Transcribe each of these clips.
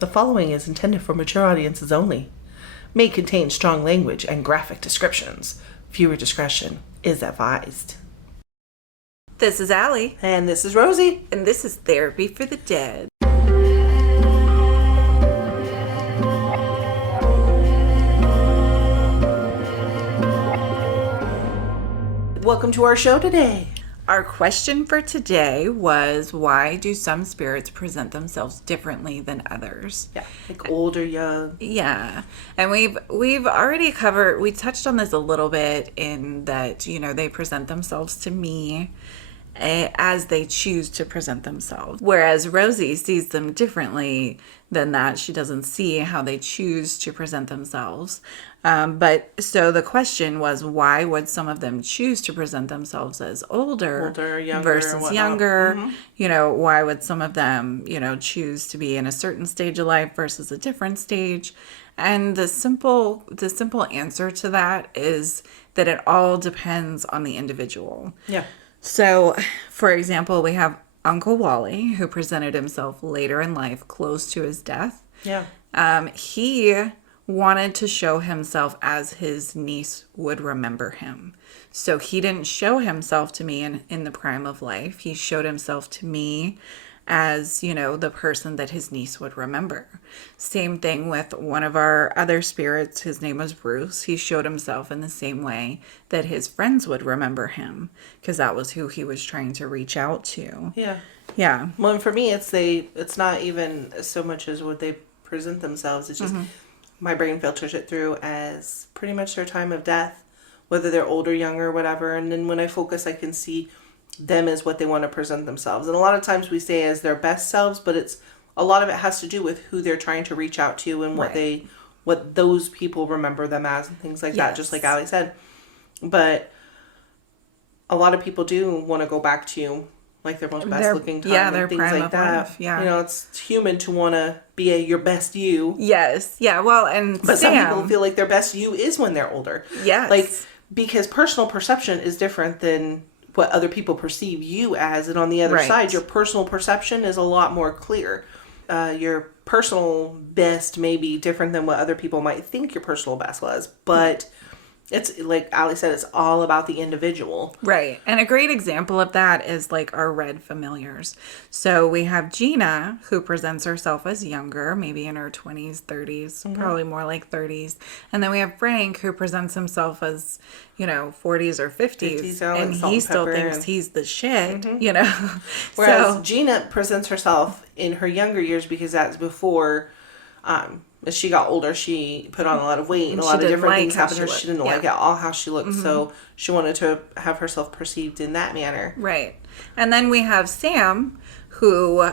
The following is intended for mature audiences only. May contain strong language and graphic descriptions. Viewer discretion is advised. This is Allie. And this is Rosie. And this is Therapy for the Dead. Welcome to our show today. Our question for today was, why do some spirits present themselves differently than others? Yeah, like old or young. Yeah. And we've already covered, we touched on this a little bit in that, they present themselves to me as they choose to present themselves. Whereas Rosie sees them differently than that. She doesn't see how they choose to present themselves. But so the question was, why would some of them choose to present themselves as older younger, versus younger? Mm-hmm. Why would some of them, choose to be in a certain stage of life versus a different stage? And the simple answer to that is that it all depends on the individual. Yeah. So, for example, we have Uncle Wally, who presented himself later in life, close to his death. Yeah. He wanted to show himself as his niece would remember him. So he didn't show himself to me in the prime of life. He showed himself to me as, the person that his niece would remember. Same thing with one of our other spirits. His name was Bruce. He showed himself in the same way that his friends would remember him, because that was who he was trying to reach out to. Yeah. Yeah. Well, and for me, it's not even so much as what they present themselves. It's just my brain filters it through as pretty much their time of death, whether they're old or young or whatever. And then when I focus, I can see them as what they want to present themselves. And a lot of times we say as their best selves, but a lot of it has to do with who they're trying to reach out to and what those people remember them as and things like that, just like Allie said. But a lot of people do want to go back to like their most best looking time and things like that. Yeah. It's human to want to be your best you. Yes. Yeah. Well, but some people feel like their best you is when they're older. Yes. Like, because personal perception is different than what other people perceive you as, and on the other side, your personal perception is a lot more clear. Your personal best may be different than what other people might think your personal best was, but it's like Ali said, it's all about the individual. Right. And a great example of that is like our red familiars. So we have Gina, who presents herself as younger, maybe in her 20s, 30s, probably more like 30s. And then we have Frank, who presents himself as, 40s or 50s. And he still thinks he's the shit, Whereas Gina presents herself in her younger years because that's before... as she got older, she put on a lot of weight and a lot of different things happened to her. She didn't like how she looked. So she wanted to have herself perceived in that manner. Right. And then we have Sam, who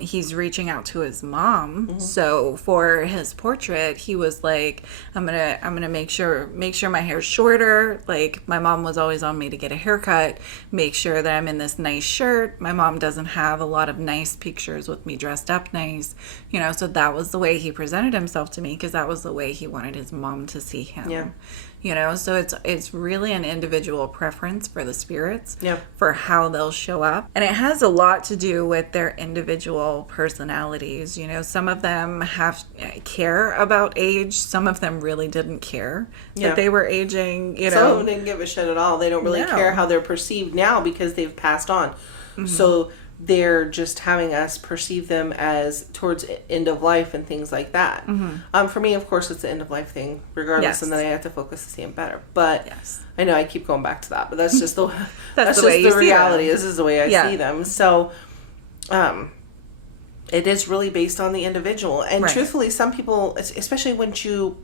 he's reaching out to his mom. So for his portrait, he was like, I'm gonna make sure my hair's shorter. Like, my mom was always on me to get a haircut. Make sure that I'm in this nice shirt. My mom doesn't have a lot of nice pictures with me dressed up nice. So that was the way he presented himself to me, because that was the way he wanted his mom to see him. Yeah. So it's really an individual preference for the spirits, yeah, for how they'll show up. And it has a lot to do with their individual personalities. Some of them care about age. Some of them really didn't care that they were aging. Some of them didn't give a shit at all. They don't really care how they're perceived now because they've passed on. So they're just having us perceive them as towards end of life and things like that. For me, of course, it's the end of life thing, regardless, and then I have to focus to see them better. But I know I keep going back to that, but that's just the that's just the reality. This is the way I see them. So, it is really based on the individual, and truthfully, some people, especially once you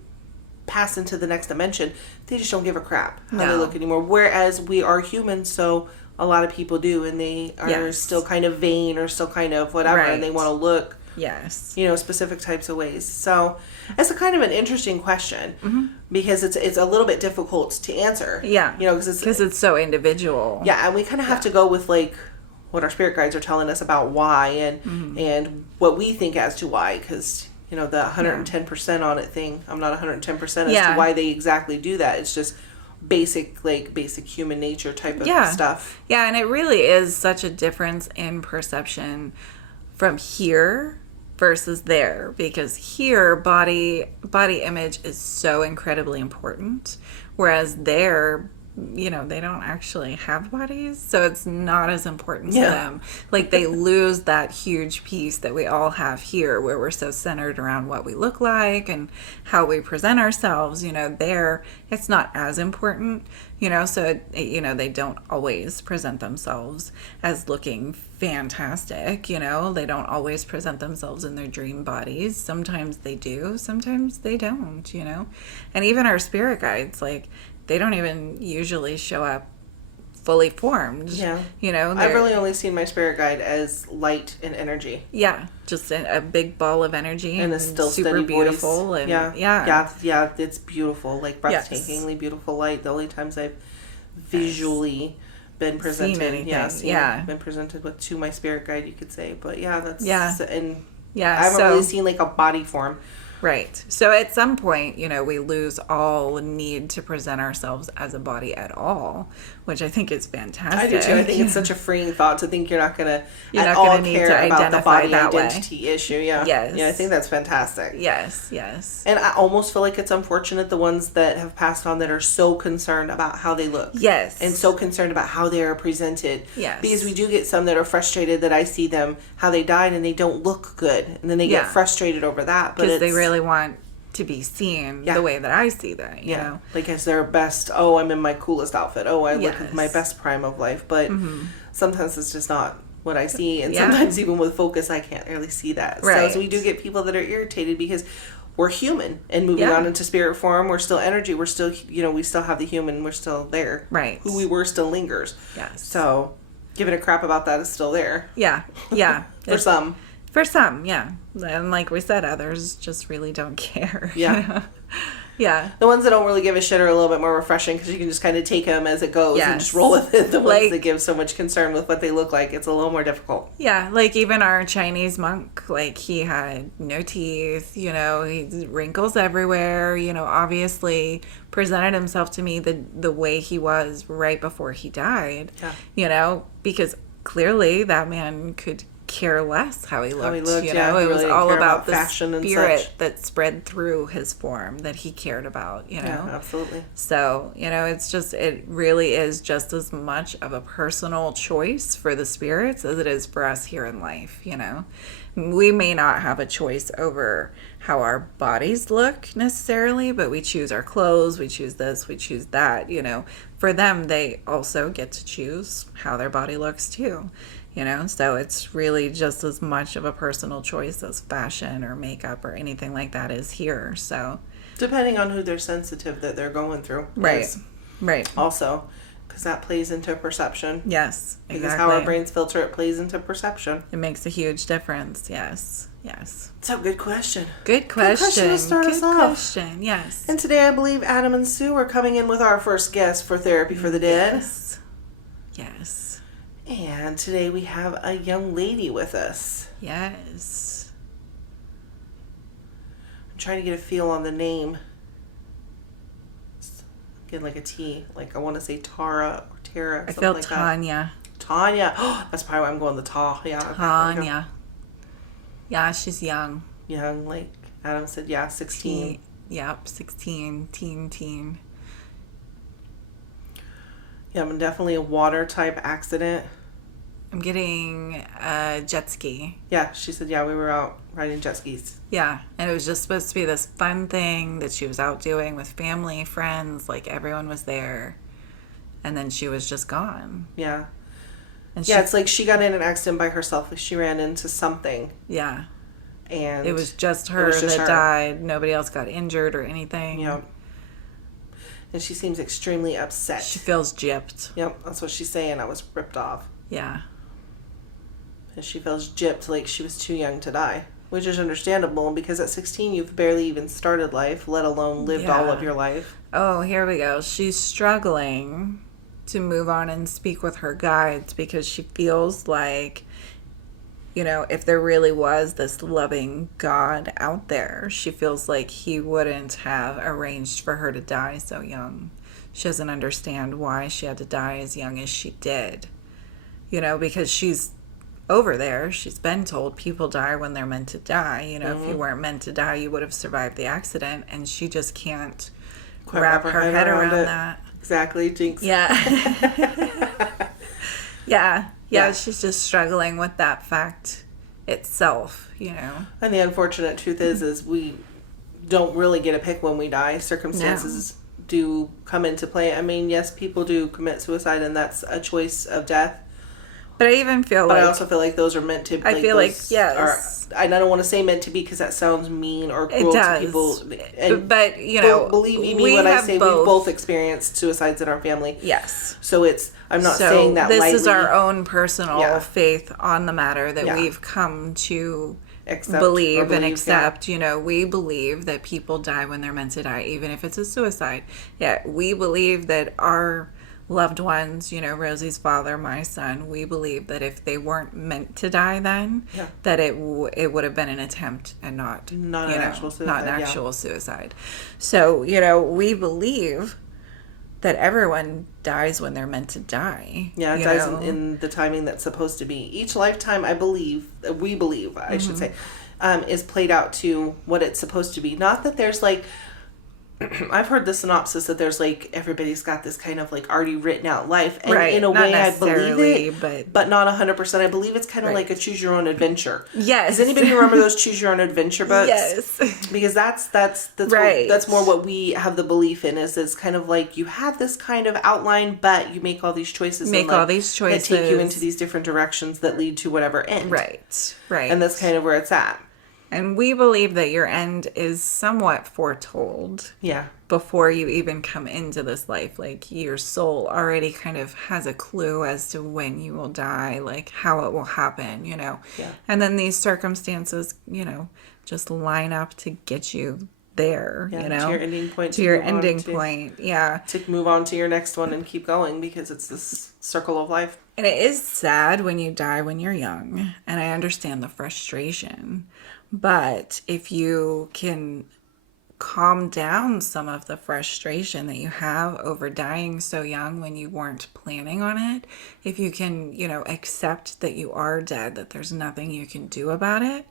pass into the next dimension, they just don't give a crap how they look anymore. Whereas we are humans, so a lot of people do, and they are still kind of vain or still kind of whatever, and they want to look specific types of ways. So it's a kind of an interesting question because it's a little bit difficult to answer. Because it's so individual. And we kind of have to go with like what our spirit guides are telling us about why and what we think as to why, because the 110% on it thing, I'm not 110% as to why they exactly do that. It's just basic human nature type of stuff. And it really is such a difference in perception from here versus there, because here body image is so incredibly important, whereas there, you know, they don't actually have bodies, so it's not as important to them. Like, they lose that huge piece that we all have here, where we're so centered around what we look like and how we present ourselves. You know, there it's not as important, you know, so you know, they don't always present themselves as looking fantastic. You know, they don't always present themselves in their dream bodies. Sometimes they do, sometimes they don't, you know. And even our spirit guides, like, they don't even usually show up fully formed. Yeah. You know, I've really only seen my spirit guide as light and energy. Yeah. Just a big ball of energy. And a still super steady beautiful. Voice. And yeah. It's beautiful. Like, breathtakingly beautiful light. The only times I've visually been presented. Been presented to my spirit guide, you could say. But that's. And I haven't really seen like a body form. Right. So at some point, you know, we lose all need to present ourselves as a body at all, which I think is fantastic. I do too. I think it's such a freeing thought to think you're not going to at all care about the body identity issue. Yeah. Yes. Yeah, I think that's fantastic. Yes. And I almost feel like it's unfortunate the ones that have passed on that are so concerned about how they look. Yes. And so concerned about how they are presented. Yes. Because we do get some that are frustrated that I see them, how they died, and they don't look good. And then they get frustrated over that. Because they really want to be seen the way that I see that, you know? Like, as their best, I'm in my coolest outfit. I look at my best prime of life. But sometimes it's just not what I see. And sometimes even with focus, I can't really see that. Right. So we do get people that are irritated because we're human. And moving on into spirit form, we're still energy. We're still, you know, we still have the human. We're still there. Right. Who we were still lingers. Yes. So giving a crap about that is still there. Yeah. For some. For some, yeah. And like we said, others just really don't care. Yeah. You know? Yeah. The ones that don't really give a shit are a little bit more refreshing because you can just kind of take them as it goes and just roll with it. The ones that give so much concern with what they look like, it's a little more difficult. Yeah, like even our Chinese monk, like he had no teeth, you know, he wrinkles everywhere, you know, obviously presented himself to me the way he was right before he died. Yeah. You know, because clearly that man could care less how he looked, you know. It was all about the spirit that spread through his form that he cared about, you know. Yeah, absolutely. So, you know, it really is just as much of a personal choice for the spirits as it is for us here in life, you know. We may not have a choice over how our bodies look necessarily, but we choose our clothes, we choose this, we choose that, you know. For them, they also get to choose how their body looks too. You know, so it's really just as much of a personal choice as fashion or makeup or anything like that is here. So, depending on who they're sensitive that they're going through. Right. Also, because that plays into perception. Yes, exactly. Because how our brains filter it plays into perception. It makes a huge difference. Yes. So, good question. Good question to start us off. Good question, yes. And today I believe Adam and Sue are coming in with our first guest for Therapy for the Dead. Yes. And today we have a young lady with us. Yes. I'm trying to get a feel on the name. Get like a T. Like I want to say Tara or Tara. I feel like Tanya. Tanya. Oh, that's probably why I'm going the Ta. Yeah. Tanya. Yeah, she's young. Young, like Adam said, 16. Yep, 16, teen. Yeah, I'm definitely a water type accident. I'm getting a jet ski. Yeah, she said, we were out riding jet skis. Yeah, and it was just supposed to be this fun thing that she was out doing with family, friends, like everyone was there. And then she was just gone. Yeah. And it's like she got in an accident by herself. Like she ran into something. Yeah. And it was just her that died. Nobody else got injured or anything. Yeah. And she seems extremely upset. She feels gypped. Yep, that's what she's saying. I was ripped off. Yeah. And she feels gypped, like she was too young to die. Which is understandable, because at 16 you've barely even started life, let alone lived all of your life. Oh, here we go. She's struggling to move on and speak with her guides because she feels like, you know, if there really was this loving God out there, she feels like he wouldn't have arranged for her to die so young. She doesn't understand why she had to die as young as she did. You know, because she's over there, she's been told people die when they're meant to die. You know, if you weren't meant to die, you would have survived the accident. And she just can't wrap her head around that. Exactly, Jinx. Yeah. Yeah, she's just struggling with that fact itself, you know. And the unfortunate truth is we don't really get a pick when we die. Circumstances do come into play. I mean, yes, people do commit suicide, and that's a choice of death. But I even feel I also feel like those are meant to. I feel like yes. And I don't want to say meant to be because that sounds mean or cruel to people. And but you know, believe me when I say we both experienced suicides in our family. Yes. So I'm not saying that this lightly. Is our own personal faith on the matter that we've come to believe and accept. You know, we believe that people die when they're meant to die, even if it's a suicide. Yeah, we believe that our loved ones, you know, Rosie's father, my son, we believe that if they weren't meant to die then, that it would have been an attempt and not an actual suicide. So, you know, we believe that everyone dies when they're meant to die. Yeah, it dies in the timing that's supposed to be. Each lifetime, we believe, I should say, is played out to what it's supposed to be. Not that there's like, I've heard the synopsis that there's like, everybody's got this kind of like already written out life. And in a way, I believe it, but not 100%. I believe it's kind of like a choose your own adventure. Yes. Does anybody remember those choose your own adventure books? Yes. Because that's more what we have the belief in is it's kind of like you have this kind of outline, but you make all these choices. That take you into these different directions that lead to whatever end. Right. And that's kind of where it's at. And we believe that your end is somewhat foretold. Yeah. Before you even come into this life. Like, your soul already kind of has a clue as to when you will die, like how it will happen, you know. Yeah. And then these circumstances, you know, just line up to get you there, you know. To your ending point. To your ending point, yeah. To move on to your next one and keep going because it's this circle of life. And it is sad when you die when you're young. And I understand the frustration. But if you can calm down some of the frustration that you have over dying so young when you weren't planning on it, if you can, you know, accept that you are dead, that there's nothing you can do about it,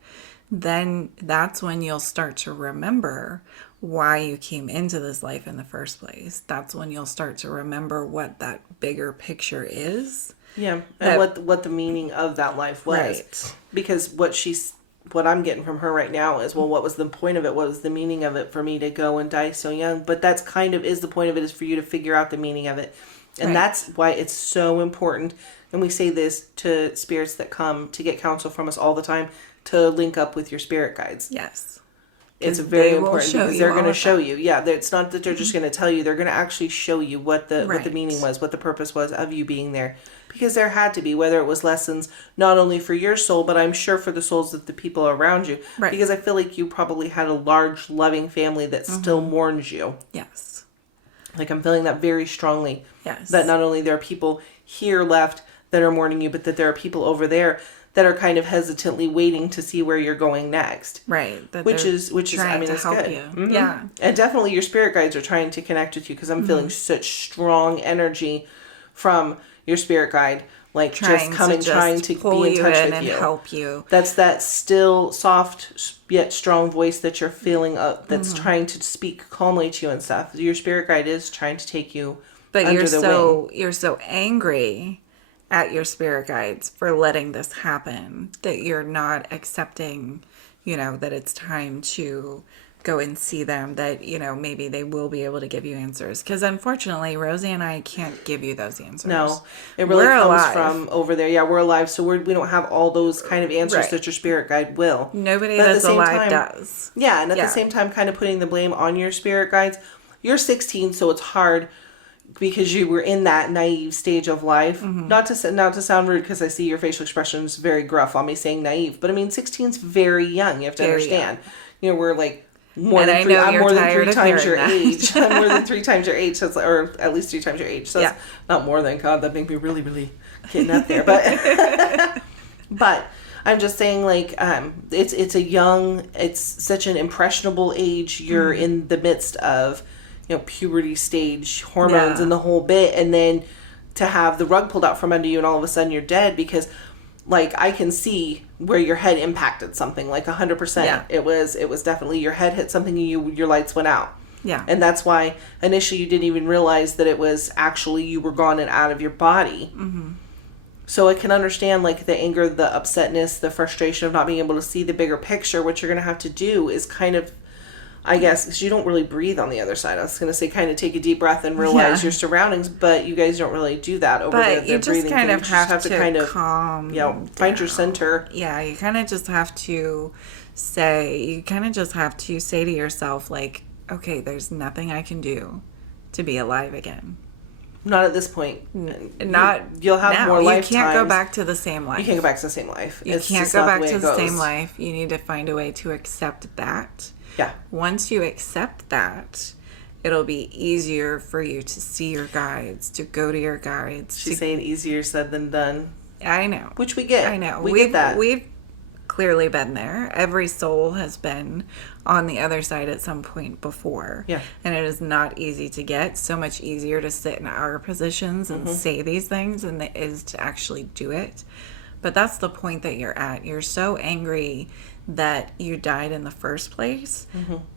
then that's when you'll start to remember why you came into this life in the first place. That's when you'll start to remember what that bigger picture is. Yeah, and what the meaning of that life was. Right. Because what I'm getting from her right now is, well, what was the point of it? What was the meaning of it for me to go and die so young? But that's kind of is the point of it, is for you to figure out the meaning of it. And that's why it's so important. And we say this to spirits that come to get counsel from us all the time, to link up with your spirit guides. Yes. It's very important because they're going to show you. Yeah, it's not that they're just going to tell you. They're going to actually show you what the meaning was, what the purpose was of you being there. Because there had to be, whether it was lessons not only for your soul, but I'm sure for the souls of the people around you. Right. Because I feel like you probably had a large, loving family that still mourns you. Yes. Like, I'm feeling that very strongly. Yes. That not only there are people here left that are mourning you, but that there are people over there that are kind of hesitantly waiting to see where you're going next. Right. Which is I mean, it's good. Mm-hmm. Yeah. And definitely your spirit guides are trying to connect with you, because I'm feeling such strong energy from your spirit guide, like trying to be in touch with you, help you. That's that still soft yet strong voice that you're feeling that's trying to speak calmly to you and stuff. Your spirit guide is trying to take you under the wing. You're so angry at your spirit guides for letting this happen, that you're not accepting, you know, that it's time to go and see them, that, you know, maybe they will be able to give you answers. Because unfortunately, Rosie and I can't give you those answers. No, it really comes from over there. Yeah, we're alive, so we don't have all those kind of answers that your spirit guide will. Nobody that's alive does. Yeah, and at the same time, kind of putting the blame on your spirit guides. You're 16, so it's hard because you were in that naive stage of life. Mm-hmm. Not to sound rude, because I see your facial expression is very gruff on me saying naive, but I mean, 16's very young. You have to understand. Young. You know, we're like I'm more than 3 times your age. I'm more than 3 times your age, so or at least 3 times your age. So it's not more than, God, that made me really, really getting up there. But but I'm just saying, like, it's such an impressionable age. You're in the midst of, you know, puberty stage, hormones and the whole bit, and then to have the rug pulled out from under you and all of a sudden you're dead, because like I can see where your head impacted something, like 100%. Yeah. It was definitely your head hit something and your lights went out. Yeah. And that's why initially you didn't even realize that it was actually you were gone and out of your body. Mm-hmm. So I can understand like the anger, the upsetness, the frustration of not being able to see the bigger picture. What you're going to have to do is kind of, I guess, because you don't really breathe on the other side. I was going to say kind of take a deep breath and realize your surroundings, but you guys don't really do that over the you just breathing kind thing. of have to kind of calm find your center. Yeah, you kind of just have to say to yourself, like, okay, there's nothing I can do to be alive again. Not at this point. You'll have more lifetimes. You can't go back to the same life. You can't go back to the same life. You can't go back to the same life. You need to find a way to accept that. Yeah. Once you accept that, it'll be easier for you to see your guides, to go to your guides. She's saying easier said than done. I know. Which we get. I know. We get that. We've clearly been there. Every soul has been on the other side at some point before. Yeah. And it is not easy to get. So much easier to sit in our positions and say these things than it is to actually do it. But that's the point that you're at. You're so angry that you died in the first place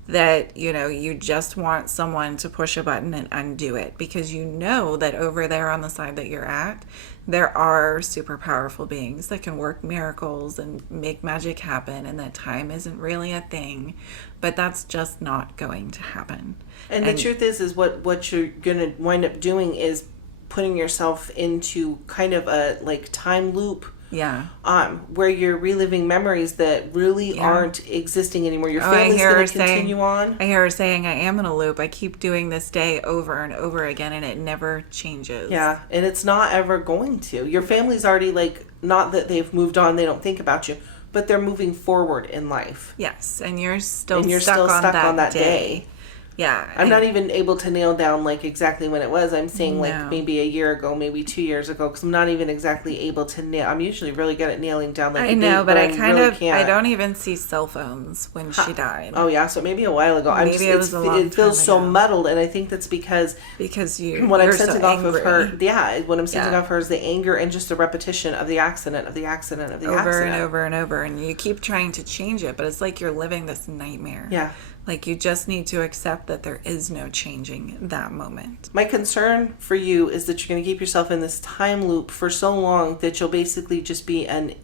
that, you just want someone to push a button and undo it, because you know that over there on the side that you're at, there are super powerful beings that can work miracles and make magic happen, and that time isn't really a thing, but that's just not going to happen. And the truth is what you're going to wind up doing is putting yourself into kind of a like time loop. Yeah. Where you're reliving memories that really aren't existing anymore. Your family's going to continue on. I hear her saying, I am in a loop. I keep doing this day over and over again, and it never changes. Yeah, and it's not ever going to. Your family's already, like, not that they've moved on, they don't think about you, but they're moving forward in life. Yes, and you're still stuck on that day. Yeah. I'm not even able to nail down like exactly when it was. I'm saying like maybe a year ago, maybe 2 years ago, because I'm not even exactly able to nail. I'm usually really good at nailing down like I know, but I really can't. I don't even see cell phones when she died. Oh yeah, so maybe a while ago. It feels so muddled, and I think that's because when I'm sensing so off of her, what I'm sensing off her is the anger and just the repetition of the accident over and over and over, and you keep trying to change it, but it's like you're living this nightmare. Yeah. Like, you just need to accept that there is no changing that moment. My concern for you is that you're going to keep yourself in this time loop for so long that you'll basically just be an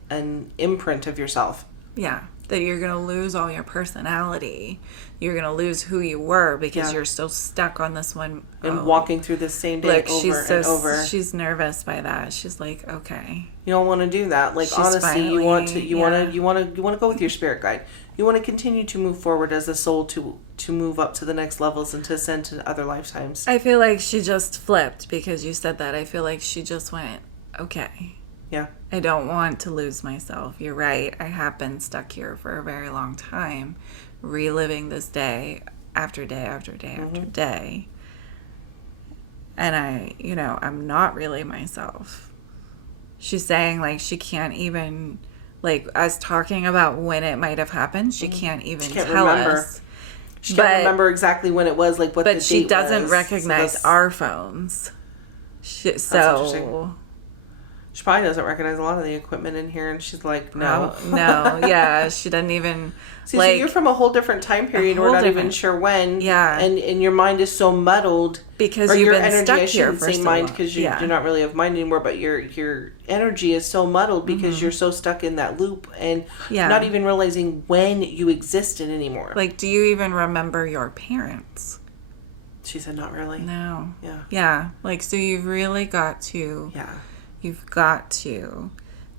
imprint of yourself. Yeah. That you're going to lose all your personality. You're going to lose who you were because you're so stuck on this one. And walking through the same day and over. She's nervous by that. She's like, okay. You don't want to do that. Like, honestly, you want to go with your spirit guide. You want to continue to move forward as a soul to move up to the next levels and to ascend to other lifetimes. I feel like she just flipped because you said that. I feel like she just went, okay. Yeah. I don't want to lose myself. You're right. I have been stuck here for a very long time, reliving this day after day after day after day. And I'm not really myself. She's saying, like, she can't even, like, us talking about when it might have happened, she can't even tell us. She can't remember exactly when it was, like, what the date was. But she doesn't recognize our phones. She probably doesn't recognize a lot of the equipment in here, and she's like, no. Yeah, she doesn't even... See, so you're from a whole different time period, we're not even sure when. Yeah. And your mind is so muddled. Because you've been stuck here for so long. Because you're not really of mind anymore, but your energy is so muddled because you're so stuck in that loop and not even realizing when you existed anymore. Like, do you even remember your parents? She said, not really. No. Yeah. Yeah. Like, so you've really got to... Yeah. You've got to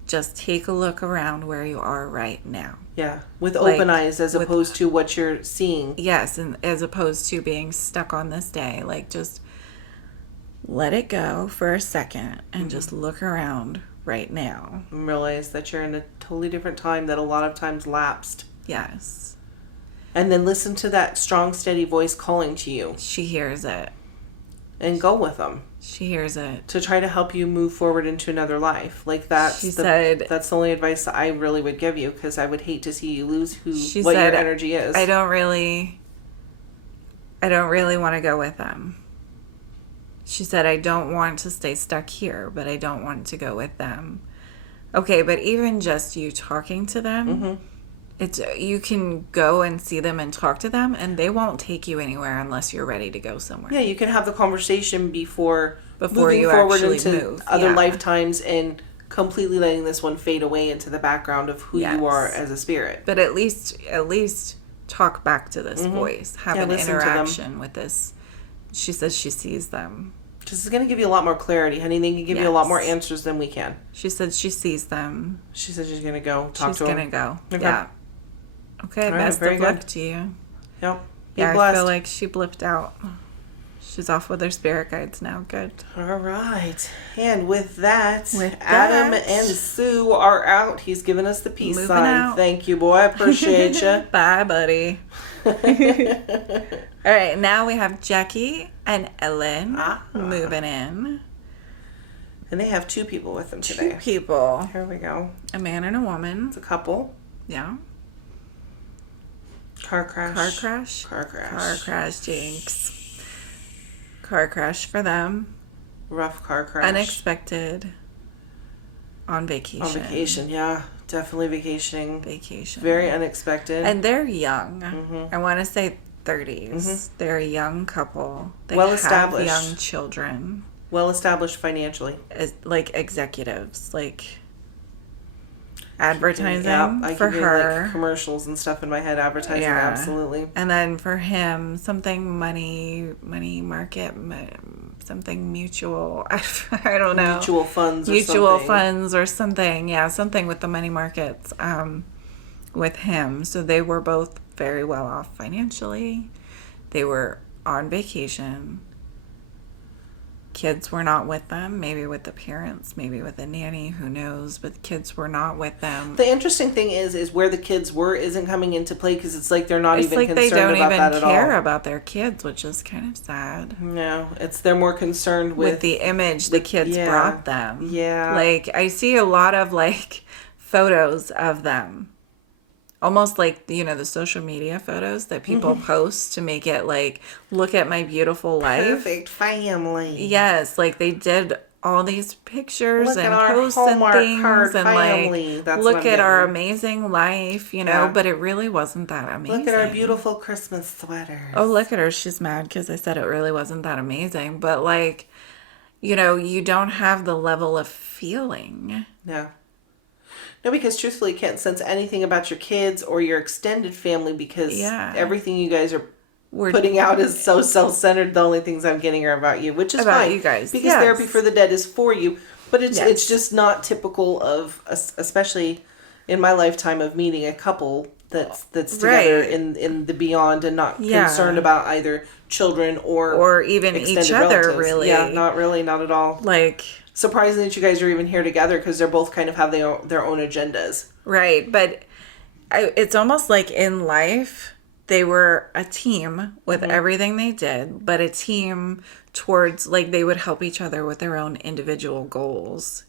just take a look around where you are right now. Yeah, with open eyes as opposed to what you're seeing. Yes, and as opposed to being stuck on this day. Like, just let it go for a second and just look around right now. And realize that you're in a totally different time that a lot of times lapsed. Yes. And then listen to that strong, steady voice calling to you. She hears it. And go with them. She hears it. To try to help you move forward into another life. Like, that's the only advice that I really would give you, because I would hate to see you lose what your energy is. I don't really want to go with them. She said, I don't want to stay stuck here, but I don't want to go with them. Okay, but even just you talking to them, it's you can go and see them and talk to them, and they won't take you anywhere unless you're ready to go somewhere. Yeah, you can have the conversation before moving you forward actually into move. other Yeah. lifetimes and completely letting this one fade away into the background of who Yes. you are as a spirit. But at least talk back to this voice. Have an listen to them. interaction with this. She says she sees them. Just is going to give you a lot more clarity, honey. They can give you a lot Yes. more answers than we can. She said she sees them. She said she's going to go talk She's to them. gonna go. Okay. Yeah. Okay. All right, Best very of luck good. to you. Yep. Be Yeah, I blessed. feel like she blipped out. She's off with her spirit guides now. Good. All right. And with that, With Adam that- and Sue are out. He's giving us the peace Moving sign. out. Thank you, boy. I appreciate you. Bye, buddy. All right, now we have Jackie and Ellen moving in. And they have two people with them Two today. people, Here we go. a man and a woman. It's a couple. Yeah. Car crash. Car crash. Car crash. Car crash, jinx. Car crash for them. Rough car crash. Unexpected. On vacation. On vacation, yeah. Definitely vacationing. Vacation. Very unexpected. And they're young. I want to say 30s. They're a young couple. They Well have established. young children. well established financially. Like executives, like advertising Yeah, I for can get her. like commercials and stuff in my head. Advertising, Yeah. absolutely. And then for him, something money market, something mutual. I don't know. Mutual funds or Mutual something. funds or something. Yeah, something with the money markets with him. So they were both very well off financially. They were on vacation. Kids were not with them, maybe with the parents, maybe with a nanny, who knows, but kids were not with them. The interesting thing is where the kids were isn't coming into play because it's like they're not It's even like they concerned don't about that even at care all. about their kids, which is kind of sad. No, they're more concerned With with the image the kids yeah. brought them. Yeah. Like, I see a lot of, like, photos of them. Almost like, the social media photos that people post to make it like, look at my beautiful life. perfect family. Yes, like they did all these pictures Look and at our posts and Hallmark things card and family. like That's look what I'm at our getting. amazing life, Yeah. but it really wasn't that amazing. Look at our beautiful Christmas sweaters. Oh, look at her. She's mad because I said it really wasn't that amazing. But like, you don't have the level of feeling. No. No, because truthfully, you can't sense anything about your kids or your extended family because Yeah. everything you guys are We're putting out is so self-centered. The only things I'm getting are about you, which is About fine. you guys, because yes. therapy for the dead is for you. But it's Yes. just not typical of, especially in my lifetime, of meeting a couple that's together Right. in the beyond and not Yeah. concerned about either children or even each extended other, relatives. really. Yeah, not really, not at all. like, Surprising that you guys are even here together because they're both kind of have their own agendas. right. But it's almost like in life, they were a team with everything they did, but a team towards, like, they would help each other with their own individual goals,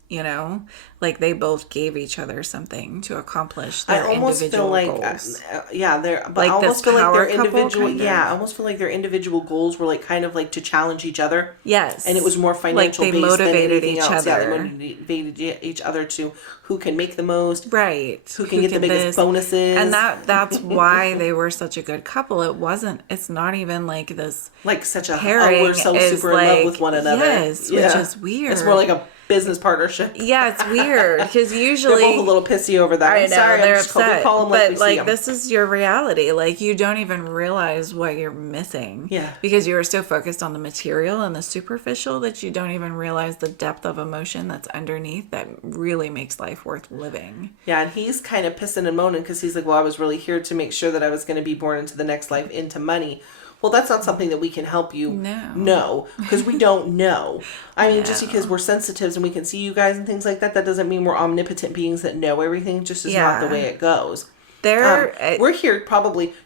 Like, they both gave each other something to accomplish their I almost feel individual like, goals. but Like I almost this feel like power their couple, individual, kind of? I almost feel like their individual goals were like kind of like to challenge each other. Yes. And it was more financial Like, they based motivated than anything each else. Yeah, they other. motivated each other to who can make the most, Right. who can get the biggest bonuses, And that's why they were such a good couple. It's not even like this like such a pairing we're so is super in love like- with one another. yes, which is weird. It's more like a business partnership. Yeah, it's weird because They're usually both a little pissy over that. I I'm know sorry, they're I'm just we upset, call them like we but see like 'em. this is your reality. Like you don't even realize what you're missing. Yeah. because you are so focused on the material and the superficial that you don't even realize the depth of emotion that's underneath that really makes life worth living. Yeah, and he's kind of pissing and moaning because he's like, well, I was really here to make sure that I was going to be born into the next life, into money. Well, that's not something that we can help you know, because we don't know. I mean, just because we're sensitives and we can see you guys and things like that, that doesn't mean we're omnipotent beings that know everything. It just is not the way it goes. We're here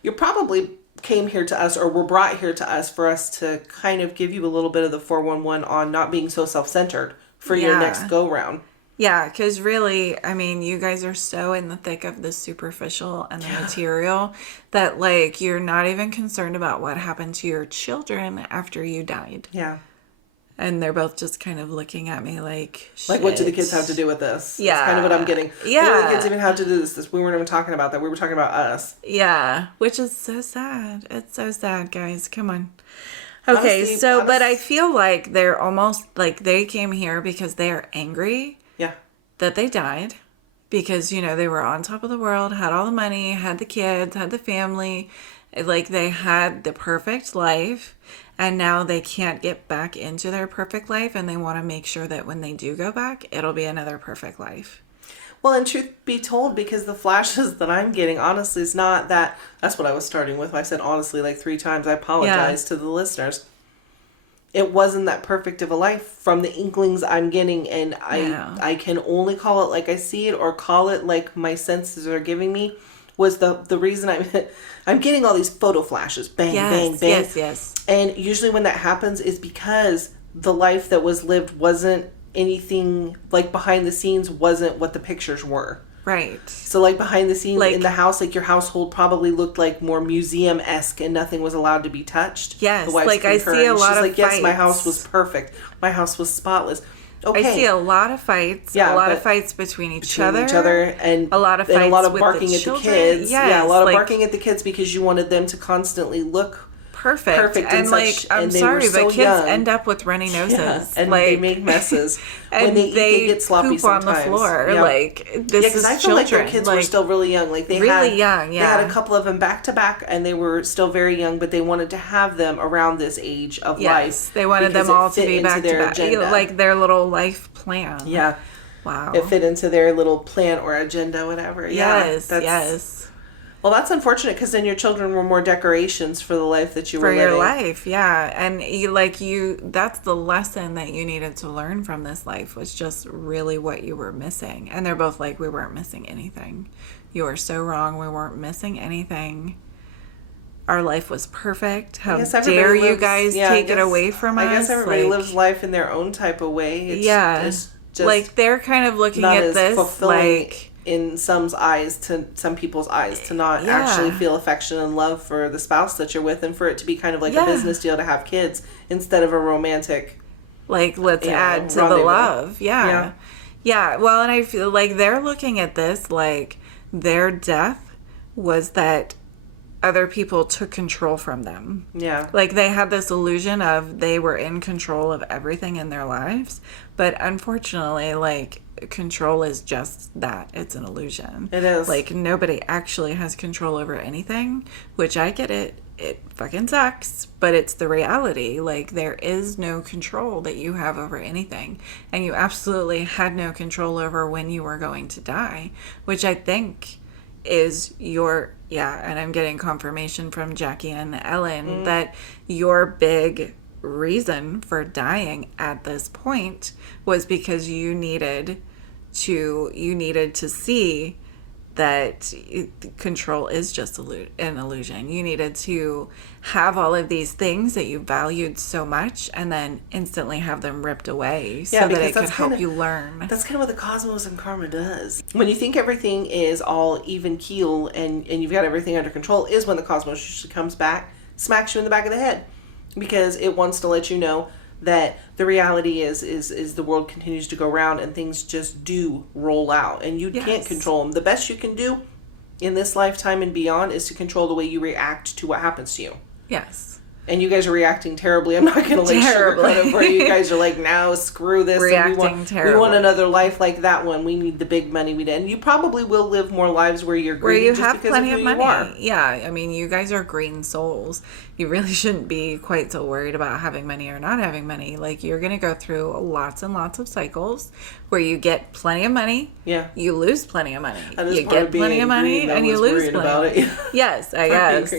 you probably came here to us or were brought here to us for us to kind of give you a little bit of the 411 on not being so self-centered for your next go-round. Yeah, because really, I mean, you guys are so in the thick of the superficial and the material that, like, you're not even concerned about what happened to your children after you died. Yeah. And they're both just kind of looking at me like, Like, what do the "Shit." kids have to do with this? Yeah. That's kind of what I'm getting. Yeah. What do the kids even have to do with this? We weren't even talking about that. We were talking about us. Yeah, which is so sad. It's so sad, guys. Come on. Okay, Honestly, but I feel like they're almost like they came here because they are angry Yeah. that they died because, they were on top of the world, had all the money, had the kids, had the family. Like, they had the perfect life, and now they can't get back into their perfect life, and they want to make sure that when they do go back, it'll be another perfect life. Well, and truth be told, because the flashes that I'm getting, honestly, is not that. That's what I was starting with. I said honestly like 3 times. I apologize to the listeners. It wasn't that perfect of a life from the inklings I'm getting, and I can only call it like I see it, or call it like my senses are giving me. Was the reason I'm getting all these photo flashes, bang, bang, bang. Yes. And usually when that happens is because the life that was lived wasn't anything, like behind the scenes wasn't what the pictures were. Right. So like behind the scenes Like, in the house, like your household probably looked like more museum-esque and nothing was allowed to be touched. Yes, The wife's like I see a lot She's of like, yes, my fights. house was perfect. My house was spotless. Okay. I see a lot of fights. Yeah, a lot of but fights between each other. And a lot of fights and a lot of with barking the at children. the kids. Yes, yeah, a lot of like, barking at the kids because you wanted them to constantly look perfect. and And like, such, I'm and they were sorry, so but kids young. end up with runny noses. Yeah, and like, they make messes. and When they eat, they get sloppy poop sometimes. on the floor. Yeah. Like, this Yeah, because is I feel like their children. kids like, were still really young. Like they really had, young, They had yeah. a couple of them back to back, and they were still very young. But they wanted to have them around this age of yes, life. they wanted because them it all to fit be into back to their back, agenda. like their little life plan. Yeah, Wow. it fit into their little plan or agenda, whatever. Yes. Yeah, Yes. Well, that's unfortunate because then your children were more decorations for the life that you were living. For your life, yeah. And that's the lesson that you needed to learn from this life, was just really what you were missing. And they're both like, we weren't missing anything. You are so wrong. We weren't missing anything. Our life was perfect. How dare you guys take it away from us? I guess everybody lives life in their own type of way. It's just like they're kind of looking not at as this fulfilling like, in some people's eyes, to not actually feel affection and love for the spouse that you're with, and for it to be kind of like a business deal to have kids instead of a romantic, like, let's add to the rendezvous. love. Yeah. Well, and I feel like they're looking at this like their death was that other people took control from them. Yeah. Like they had this illusion of they were in control of everything in their lives. But unfortunately, like, control is just that. It's an illusion. It is. Like, nobody actually has control over anything, which I get it. It fucking sucks, but it's the reality. Like, there is no control that you have over anything. And you absolutely had no control over when you were going to die, which I think is and I'm getting confirmation from Jackie and Ellen that your big reason for dying at this point was because you needed to see that control is just an illusion. You needed to have all of these things that you valued so much and then instantly have them ripped away so that it could help you learn. That's kind of what the cosmos and karma does. When you think everything is all even keel and you've got everything under control is when the cosmos usually comes back, smacks you in the back of the head, because it wants to let you know that the reality is the world continues to go round and things just do roll out and you can't control them. The best you can do in this lifetime and beyond is to control the way you react to what happens to you. Yes. And you guys are reacting terribly. I'm not going to like sugarcoat it for you. You guys are like, now screw this. Reacting terribly. We want another life like that one. We need the big money. And you probably will live more lives where you're greedy, where you just have because plenty of of who money. You are. Yeah, I mean, you guys are green souls. You really shouldn't be quite so worried about having money or not having money. Like, you're going to go through lots and lots of cycles where you get plenty of money. Yeah. You lose plenty of money. You get plenty of money and you lose plenty about of money. it. Yes, I guess.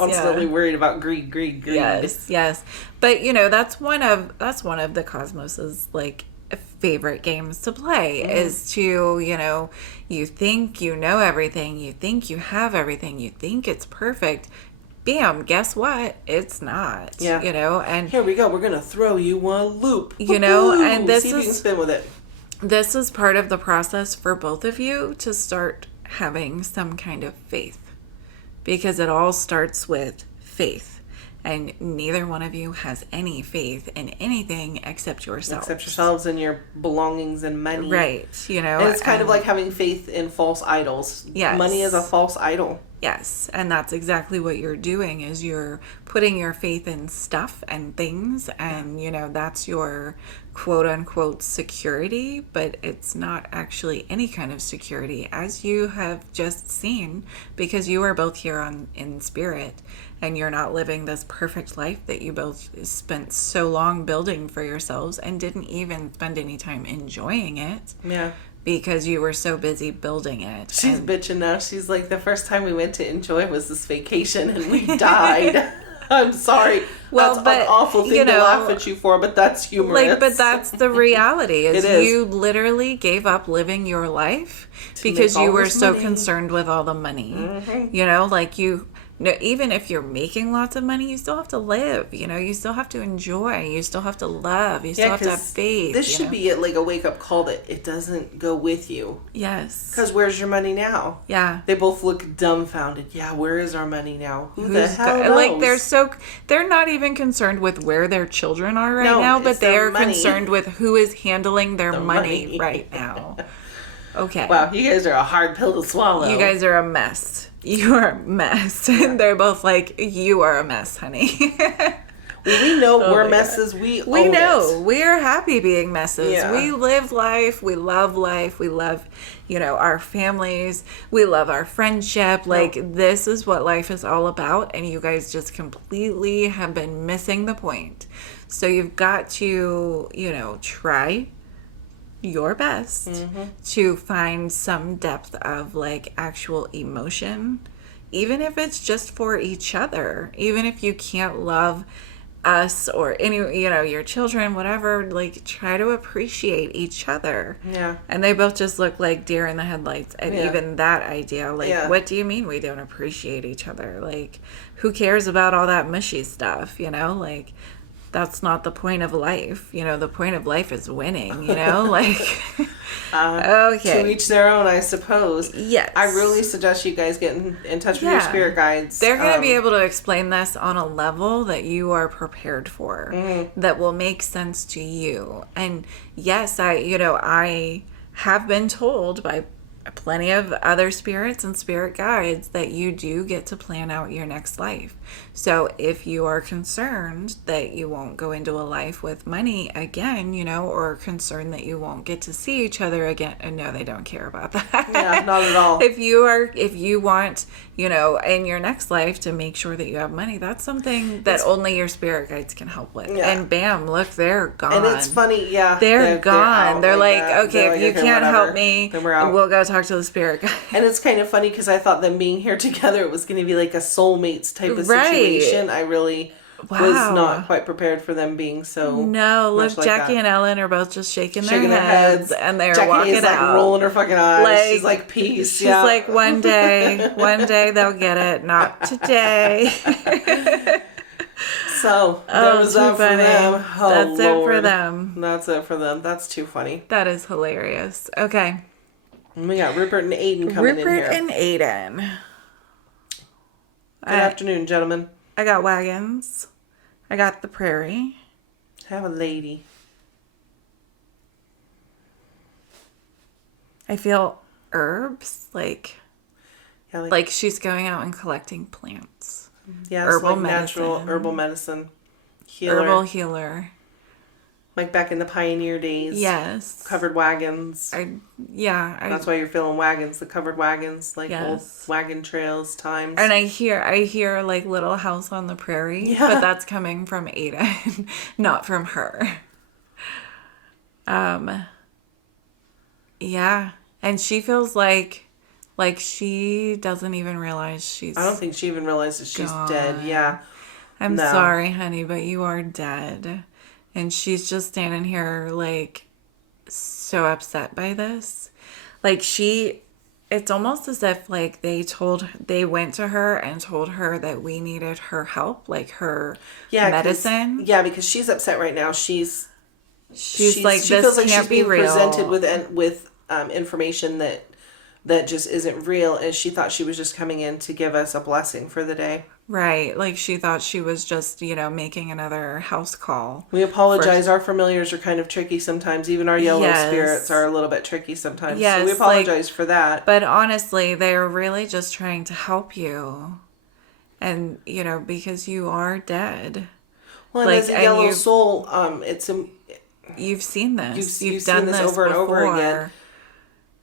I'm constantly worried about greed. Yes. But that's one of the Cosmos's like favorite games to play is to, you think you know everything, you think you have everything, you think it's perfect. Bam, guess what? It's not. Yeah. And here we go. We're gonna throw you a loop. And this see if you can is spin with it. This is part of the process for both of you to start having some kind of faith. Because it all starts with faith. and neither one of you has any faith in anything except yourselves. Except yourselves and your belongings and money. Right. And it's kind of like having faith in false idols. Yes. Money is a false idol. Yes, and that's exactly what you're doing, is you're putting your faith in stuff and things, and that's your quote unquote security, but it's not actually any kind of security, as you have just seen, because you are both here in spirit, and you're not living this perfect life that you both spent so long building for yourselves and didn't even spend any time enjoying it. Yeah. Because you were so busy building it. She's bitching now. She's like, the first time we went to enjoy was this vacation and we died. I'm sorry. Well, that's but, an awful thing to laugh at you for, but that's humorous. But that's the reality. Is It is. You literally gave up living your life because you were so concerned with all the money. Mm-hmm. Even if you're making lots of money, you still have to live. You still have to enjoy. You still have to love. You still have to have faith. This should be like a wake-up call that it doesn't go with you. Yes. Because where's your money now? Yeah. They both look dumbfounded. Yeah, where is our money now? Who the hell knows? They're not even concerned with where their children are now, but they're concerned with who is handling their money right now. Okay. Wow, you guys are a hard pill to swallow. You guys are a mess. You are a mess. And they're both like, you are a mess, honey. We know we're messes. We know. We are happy being messes. Yeah. We live life. We love life. We love, our families. We love our friendship. This is what life is all about. And you guys just completely have been missing the point. So you've got to, try your best to find some depth of actual emotion, even if it's just for each other, even if you can't love us or any your children, whatever, try to appreciate each other. Yeah. And they both just look like deer in the headlights at even that idea. What do you mean we don't appreciate each other? Who cares about all that mushy stuff? That's not the point of life. The point of life is winning, okay. To each their own, I suppose. Yes. I really suggest you guys get in touch with your spirit guides. They're going to be able to explain this on a level that you are prepared for, that will make sense to you. And yes, I have been told by plenty of other spirits and spirit guides that you do get to plan out your next life. So if you are concerned that you won't go into a life with money again, or concerned that you won't get to see each other again, and no, they don't care about that. Yeah, not at all. If you want, in your next life to make sure that you have money, that's something that only your spirit guides can help with. Yeah. And bam, look, they're gone. And it's funny, yeah. They're gone. They're like, okay, if you can't whatever, help me, we'll go talk to the spirit guide. And it's kind of funny because I thought them being here together, it was going to be like a soulmates type of situation. I really was not quite prepared for them being so. No, look, Jackie and Ellen are both just shaking their heads, and they're walking is out, rolling her fucking eyes. She's like, peace. She's like, one day they'll get it. Not today. So that was that for them. Oh, That's Lord. It for them. That's it for them. That's too funny. That is hilarious. Okay. And we got Rupert and Aiden coming in here. Rupert and Aiden. Good afternoon, gentlemen. I got wagons. I got the prairie. Have a lady. I feel herbs, like she's going out and collecting plants. Yeah, herbal medicine. Natural herbal medicine. Herbal healer. Like back in the pioneer days. Yes. Covered wagons. That's why you're feeling wagons, the covered wagons, old wagon trails times. And I hear like Little House on the Prairie, but that's coming from Aiden, not from her. Yeah. And she feels like she doesn't even realize she's I don't think she even realizes she's dead. Yeah. I'm sorry, honey, but you are dead. And she's just standing here, so upset by this. It's almost as if, they went to her and told her that we needed her help, her medicine. Yeah, because she's upset right now. She's like, she this feels like can't she's be being real. presented with information that just isn't real, and she thought she was just coming in to give us a blessing for the day. Right. Like she thought she was just, making another house call. We apologize. Our familiars are kind of tricky sometimes. Even our yellow Yes. spirits are a little bit tricky sometimes. Yes, so we apologize for that. But honestly, they're really just trying to help you. And, because you are dead. Well, and as a yellow soul, you've seen this. You've done this over and over again.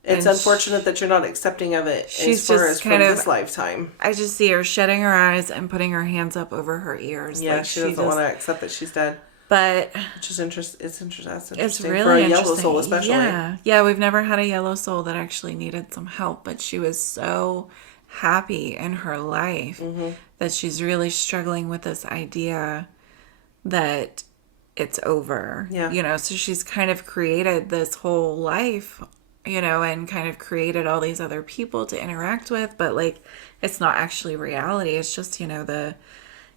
It's unfortunate that you're not accepting of it as far as from this lifetime. I just see her shutting her eyes and putting her hands up over her ears. Yeah, she doesn't want to accept that she's dead. But which is interesting. It's interesting. It's really for a interesting. Yellow soul, especially. Yeah. We've never had a yellow soul that actually needed some help, but she was so happy in her life that she's really struggling with this idea that it's over. Yeah. So she's kind of created this whole life, and kind of created all these other people to interact with, but it's not actually reality. It's just, the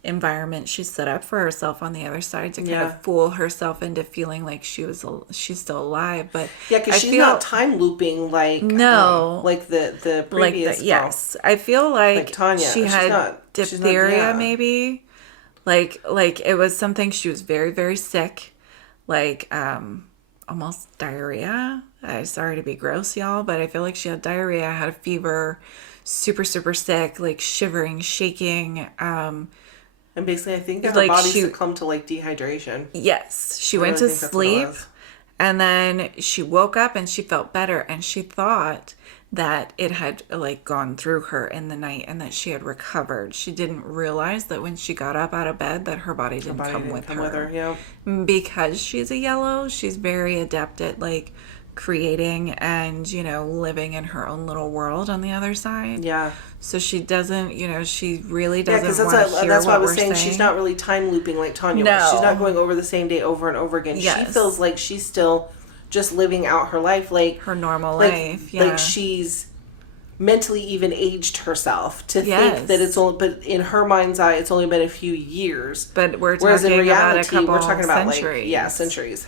environment she set up for herself on the other side to kind of fool herself into feeling like she's still alive. But because she's not time looping like the previous yes, I feel like Tanya. She had diphtheria, maybe. Like it was something. She was very, very sick, almost diarrhea. I'm sorry to be gross, y'all, but I feel like she had diarrhea, had a fever, super, super sick, shivering, shaking. And basically, I think that her body succumbed to dehydration. Yes, she went to sleep, and then she woke up and she felt better, and she thought that it had gone through her in the night and that she had recovered. She didn't realize that when she got up out of bed that her body didn't come with her. Yeah. Because she's a yellow, she's very adept at creating and living in her own little world on the other side. Yeah. So she doesn't, she really doesn't want to hear that's why I was we're saying she's not really time looping like Tanya was. She's not going over the same day over and over again. Yes. She feels like she's still just living out her life, her normal life. Yeah. Like she's mentally even aged herself to think that it's only, but in her mind's eye, it's only been a few years. But we're whereas talking in reality, about a couple we're talking about centuries. Centuries.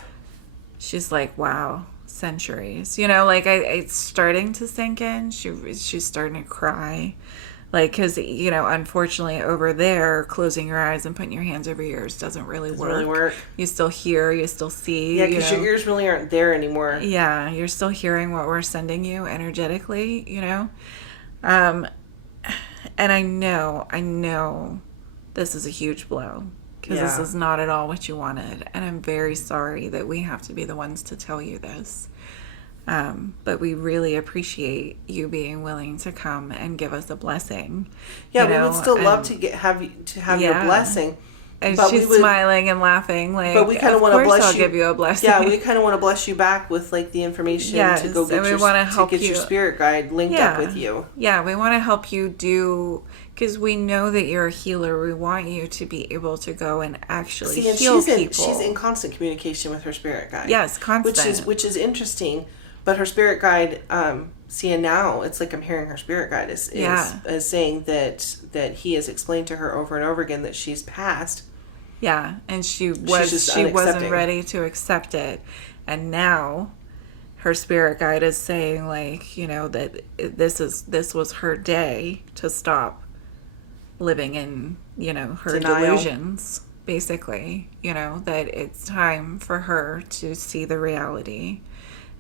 She's like, wow, centuries. It's starting to sink in. She's starting to cry. Because, unfortunately over there, closing your eyes and putting your hands over your ears doesn't really work. You still hear, you still see. Yeah, because your ears really aren't there anymore. Yeah, you're still hearing what we're sending you energetically, And I know this is a huge blow. Because this is not at all what you wanted. And I'm very sorry that we have to be the ones to tell you this. But we really appreciate you being willing to come and give us a blessing. Yeah, we would still love to have your blessing. And but she's smiling and laughing. But we kind of want to bless you. I'll give you a blessing. Yeah, we kind of want to bless you back with the information to go get your spirit guide linked up with you. Yeah, we want to help you because we know that you're a healer. We want you to be able to go and actually heal people. She's in constant communication with her spirit guide. Yes, constant. Which is interesting. But her spirit guide, and now it's like I'm hearing her spirit guide is saying that he has explained to her over and over again that she's passed. Yeah, and she wasn't ready to accept it, and now her spirit guide is saying that this was her day to stop living in her delusions. Basically, that it's time for her to see the reality.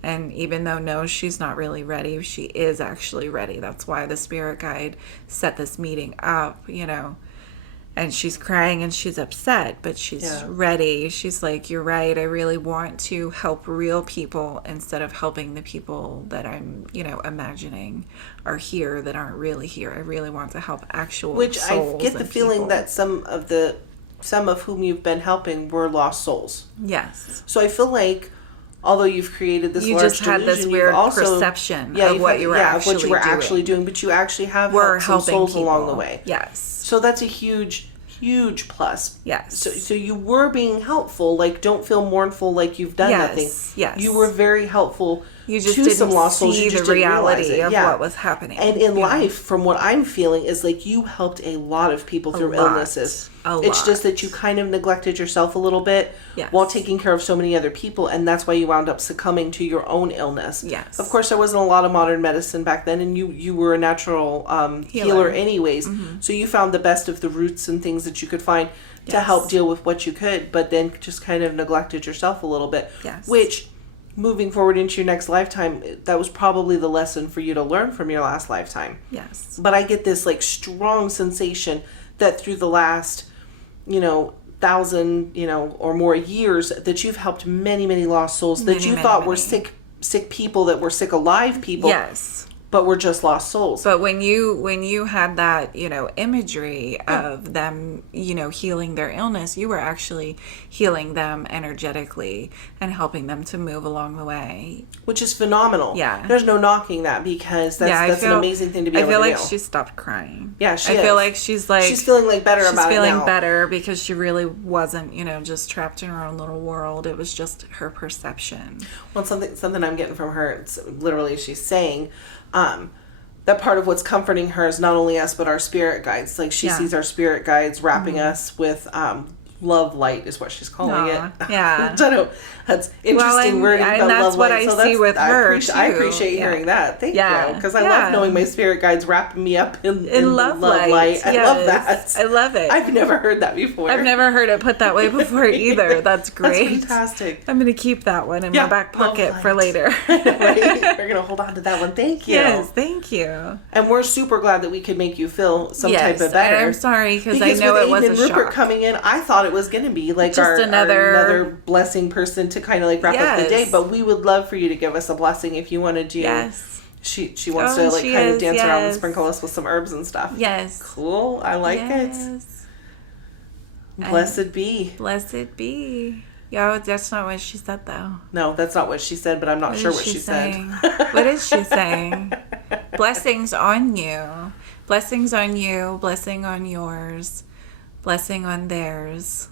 And even though, she's not really ready, she is actually ready. That's why the spirit guide set this meeting up, And she's crying and she's upset, but she's ready. She's like, you're right. I really want to help real people instead of helping the people that I'm, imagining are here that aren't really here. I really want to help actual Which souls I get the feeling that some of whom you've been helping were lost souls. Yes. So I feel like although you've created this large just had delusion, this weird perception of what you were actually doing, but you actually have helped some souls people along the way. Yes. So that's a huge plus. Yes. So you were being helpful. Don't feel mournful like you've done nothing. Yes. You were very helpful You just to didn't some lost souls. see You just the didn't realize reality it. of what was happening. And in Yeah. life, from what I'm feeling, is like you helped a lot of people through lot. illnesses. A It's lot. just that you kind of neglected yourself a little bit Yes. while taking care of so many other people, and that's why you wound up succumbing to your own illness. Yes. Of course, there wasn't a lot of modern medicine back then, and you were a natural healer anyways. So you found the best of the roots and things that you could find to Yes. help deal with what you could, but then just kind of neglected yourself a little bit. Yes. Which, moving forward into your next lifetime, that was probably the lesson for you to learn from your last lifetime. Yes. But I get this like strong sensation that through the last, 1,000, or more years, that you've helped many, many lost souls that you thought were sick people, that were sick alive people. Yes. But were just lost souls. But when you had that, imagery of them, healing their illness, you were actually healing them energetically and helping them to move along the way. Which is phenomenal. Yeah. There's no knocking that, because that's an amazing thing to be able to do. I feel like she stopped crying. Yeah, she I is. feel like she's feeling like better about it now. She's feeling better because she really wasn't, just trapped in her own little world. It was just her perception. Well, something I'm getting from her, it's literally she's saying that part of what's comforting her is not only us but our spirit guides. Like she sees our spirit guides wrapping us with love light is what she's calling it. Yeah. I don't know. That's interesting wording, and but that's love what light. I see with her I too. appreciate hearing that. Thank you, because I Yeah. love knowing my spirit guides wrapping me up in love light. light. I love that. I love it. I've never heard that before. I've never heard it put that way before either. That's great. That's fantastic. I'm going to keep that one in my back love pocket light. for later. Right? We're gonna hold on to that one. Thank you. Yes, thank you. And we're super glad that we could make you feel some type of better. I'm sorry because I know with it was Aiden a and Rupert shock. coming in, I thought it was going to be like Just our another blessing person to kind of like wrap up the day. But we would love for you to give us a blessing if you want to do. Yes. She wants to like kind of dance around and sprinkle us with some herbs and stuff. Yes. Cool. I like it. Blessed be. Blessed be. Yo, that's not what she said though. No, that's not what she said, but I'm not sure what she said. What is she saying? Blessings on you. Blessings on you. Blessing on yours. Blessing on theirs.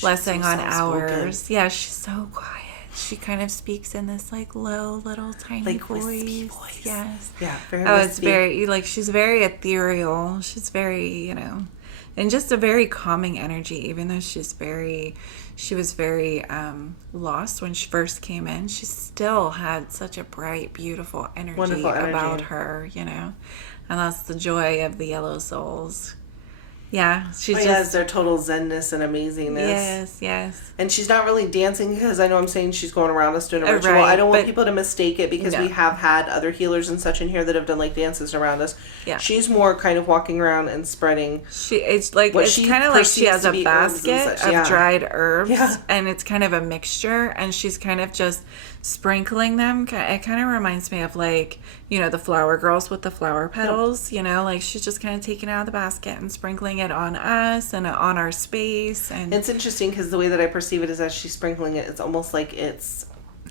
Blessing so on soft-spoken. ours. Yeah, she's so quiet. She kind of speaks in this like low little tiny Like wispy voice. Yes. Yeah, very Oh, wispy. it's very like she's very ethereal. She's very, and just a very calming energy. Even though she was very lost when she first came in, she still had such a bright, beautiful energy, Wonderful energy. about her. And that's the joy of the Yellow Souls. Yeah, she's yes, their total zenness and amazingness. Yes. And she's not really dancing because I know I'm saying she's going around us doing a ritual. Right, I don't want but- people to mistake it because we have had other healers and such in here that have done like dances around us. Yeah. She's more kind of walking around and spreading. It's what it's she kind of like she perceives has to a be herbs and basket such, of yeah. dried herbs, Yeah. and it's kind of a mixture, and she's kind of just sprinkling them. It kind of reminds me of like the flower girls with the flower petals. Like she's just kind of taking it out of the basket and sprinkling it on us and on our space, and It's interesting because the way that I perceive it is as she's sprinkling it, it's almost like it's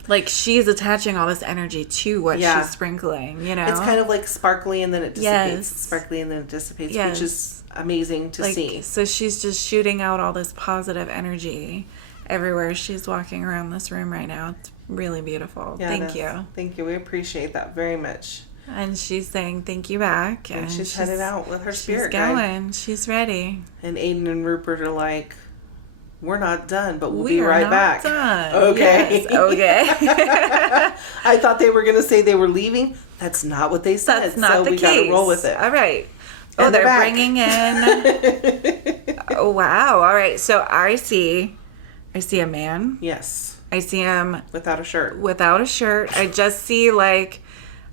like she's attaching all this energy to what she's sprinkling. it's kind of like sparkly and then it dissipates. Yes. Sparkly and then it dissipates, Yes. which is amazing to see. So she's just shooting out all this positive energy everywhere she's walking around this room right now. It's really beautiful. Yeah, Thank you. Thank you. We appreciate that very much. And she's saying thank you back. And she's headed out with her She's spirit guide. going. She's ready. And Aiden and Rupert are like, we're not done, but we'll We be are right not back. done. Okay. Yes, okay. I thought they were going to say they were leaving. That's not what they said. That's not so the we case. got to roll with it. All right. Oh, And they're they're back. bringing in. Oh, wow. All right. So I see a man. Yes. I see him Without a shirt. without a shirt. I just see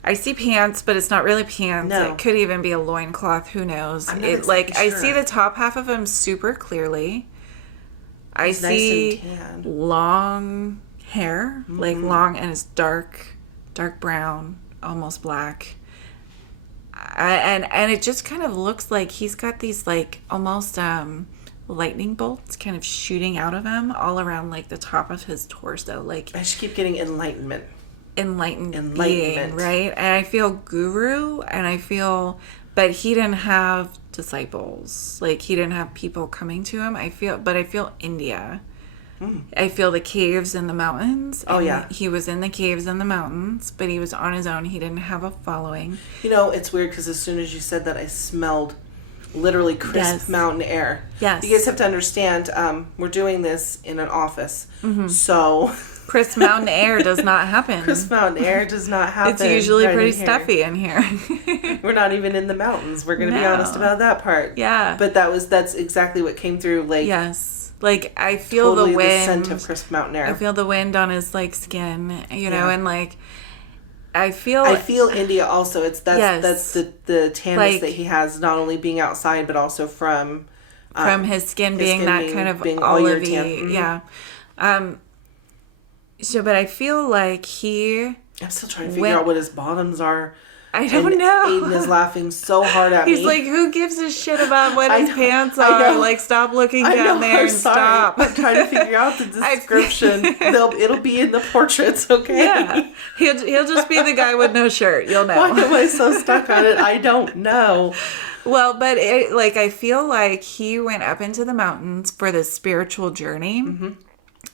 I see pants, but it's not really pants. No. It could even be a loincloth. Who knows? I'm not It exactly I sure. see the top half of him super clearly. I He's nice see and tan. long hair, like Mm-hmm. long, and it's dark brown, almost black. And it just kind of looks like he's got these like almost lightning bolts kind of shooting out of him all around like the top of his torso, like I just keep getting enlightenment. enlightened being, right? And I feel guru, but he didn't have disciples, like he didn't have people coming to him. I feel India. I feel the caves in the mountains. Oh, yeah. He was in the caves in the mountains, but he was on his own. He didn't have a following. You know, it's weird because as soon as you said that, I smelled literally crisp mountain air. Yes. You guys have to understand, we're doing this in an office. So... Crisp mountain air does not happen. Crisp mountain air does not happen. It's usually right pretty in here. stuffy in here. We're not even in the mountains. We're going to be honest about that part. Yeah. But that's exactly what came through. Like, yes. Like, I feel totally the wind. The scent of crisp mountain air. I feel the wind on his, like, skin, you know, and, like, I feel India also. That's the tanness like, that he has, not only being outside, but also from his skin being that kind of olivey. Yeah. So, but I feel like I'm still trying to figure out what his bottoms are. I don't know. Aiden is laughing so hard at me. He's like, who gives a shit about what his pants are? Like, stop looking down there and stop. I'm trying to figure out the description. It'll be in the portraits, okay? Yeah. He'll just be the guy with no shirt. You'll know. Why am I so stuck on it? I don't know. Well, but I feel like he went up into the mountains for this spiritual journey.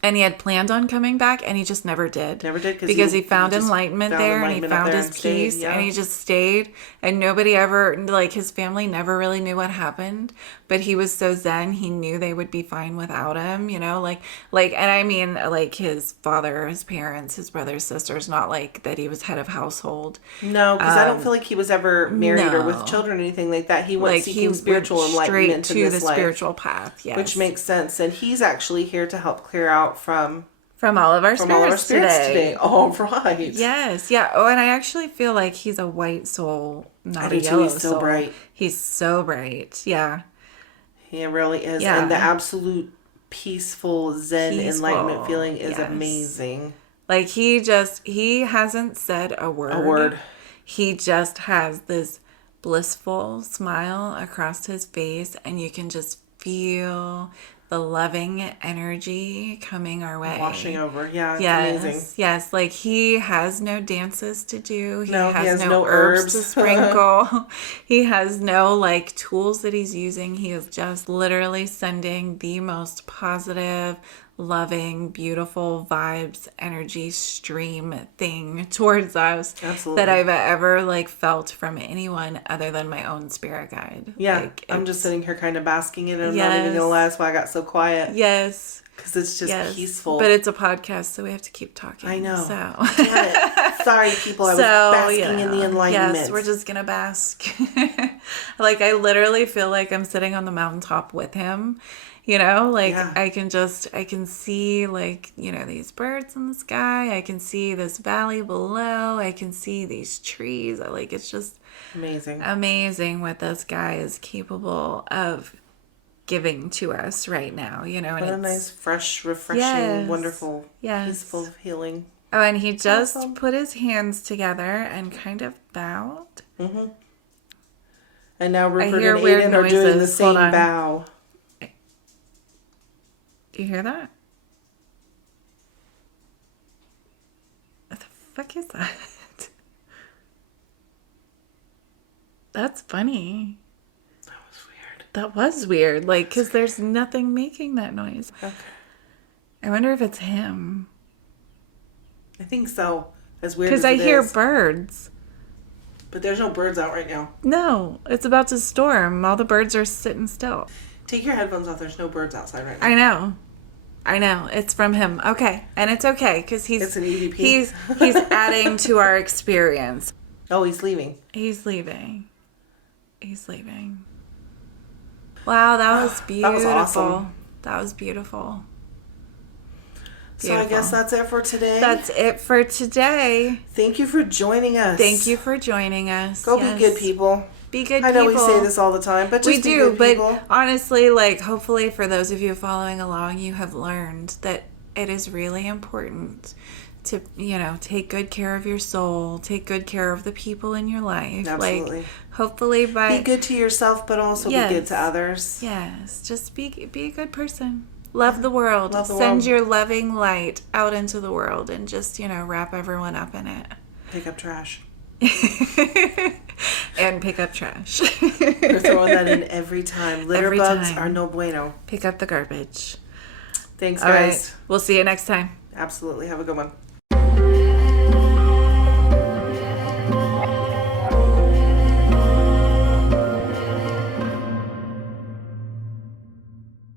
And he had planned on coming back, and he just never did. Never did. Because he found enlightenment there, and he found his peace, and he just stayed. And nobody ever, like, his family never really knew what happened. But he was so zen, he knew they would be fine without him, you know? Like, and I mean, like, his father, his parents, his brothers, sisters, not like that he was head of household. No, because I don't feel like he was ever married or with children or anything like that. He went seeking spiritual enlightenment straight to the spiritual path, yes. Which makes sense. And he's actually here to help clear out from all of our spirits today. All right. Yes, yeah. Oh, and I actually feel like he's a white soul, not a yellow soul. He's so bright. He's so bright. Yeah. He really is. Yeah. And the absolute peaceful Zen enlightenment feeling is amazing. Like, he hasn't said a word. He just has this blissful smile across his face, and you can just feel the loving energy coming our way. Washing over. Yeah, it's amazing. Yes, like, he has no dances to do. He has no herbs to sprinkle. He has no, like, tools that he's using. He is just literally sending the most positive, loving, beautiful vibes, energy stream thing towards us. Absolutely. That I've ever, like, felt from anyone other than my own spirit guide. Yeah, like, I'm just sitting here kind of basking in it. I'm not even gonna lie, that's why I got so quiet. Yes. Because it's just peaceful. But it's a podcast, so we have to keep talking. I know. So. Sorry, people. I was basking in the enlightenment. Yes, we're just going to bask. Like, I literally feel like I'm sitting on the mountaintop with him. You know, like, I can see, like, you know, these birds in the sky. I can see this valley below. I can see these trees. Like, it's just amazing what this guy is capable of giving to us right now, you know. And what a nice, fresh, refreshing, wonderful, peaceful healing. Oh, and he just put his hands together and kind of bowed. Mm-hmm. And now Rupert and Aiden are doing the same bow. Do you hear that? What the fuck is that? That's funny. That was weird. Like, because there's nothing making that noise. Okay. I wonder if it's him. I think so. As weird as because I hear birds. But there's no birds out right now. No, it's about to storm. All the birds are sitting still. Take your headphones off. There's no birds outside right now. I know. It's from him. Okay. And it's okay because it's an EVP. He's adding to our experience. Oh, he's leaving. He's leaving. Wow, that was beautiful. That was awesome. That was beautiful. So I guess that's it for today. That's it for today. Thank you for joining us. Go be good people. Be good people. I know we say this all the time, but just be good people. But honestly, like, hopefully for those of you following along, you have learned that it is really important to, you know, take good care of your soul, take good care of the people in your life. Absolutely. Like, hopefully be good to yourself, but also be good to others. Yes. Just be a good person. Love the world. Send your loving light out into the world and just, you know, wrap everyone up in it. Pick up trash. And pick up trash. We're throwing that in every time. Litter bugs are no bueno. Pick up the garbage. Thanks, All guys. right. We'll see you next time. Absolutely. Have a good one.